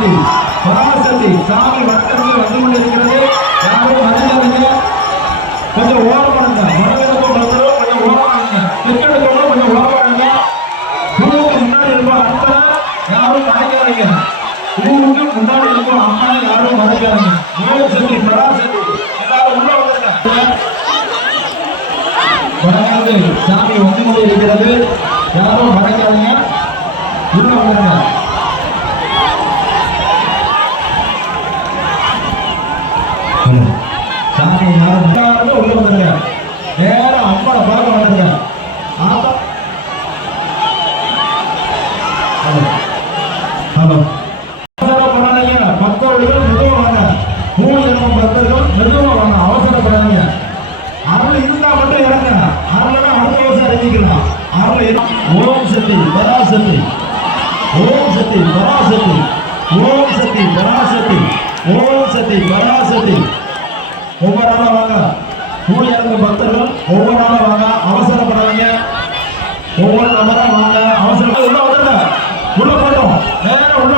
பராசக்தி பராசக்தி சாமி வட்டத்தில் வந்து கொண்டிருக்கிறது. யாரும் மதிக்காதீங்க, கொஞ்சம் ஓரம் பண்ணுங்க. வடகிழக்கும் பந்தரும் கொஞ்சம் ஓரம் பண்ணுங்க. தெற்கிழக்கும் கொஞ்சம் ஓரம் பண்ணுங்க. ஊருக்கு முன்னாடி இருக்கும் அத்தனை யாரும் மறைக்காதீங்க. ஊருக்கு முன்னாடி இருக்கும் அம்மா யாரும் மறைக்காதீங்க. மேல சக்தி பராசக்தி எல்லாரும் உள்ள வந்துருங்க. வடகிழக்கு சாமி வந்து கொண்டு இருக்கிறது. யாரும் மறைக்காதீங்க, உள்ள வந்துருங்க. சாமி யாரும் உள்ள வந்துருங்க. நேரம் அம்மனை பார்க்க மாட்டேங்க. ஹலோ அவசரப்படாதீங்க. பக்தர்கள் மெதுவா வாங்க. 3 ஜனம் பக்தர்கள் மெதுவா வாங்க, அவசரப்படாதீங்க. அருள் இருந்தா மட்டும் இறங்க. அருள்னா அடுத்த வருஷம் அறிவிக்கலாம். அருள் ஓம் சக்தி பராசக்தி ஓம் சக்தி பராசக்தி ஓம் சக்தி பராசக்தி ஓம் சக்தி பராசக்தி. ஒவ்வொரு நாளும் வாங்க. 3 ஜனம் பக்தர்கள் ஒவ்வொரு நாளும் வாங்க, அவசரப்படாதீங்க. ஒவ்வொரு நபரா வாங்க, அவசரம் உள்ள வந்துருங்க. உள்ள போட்டோம் நேரம் உள்ள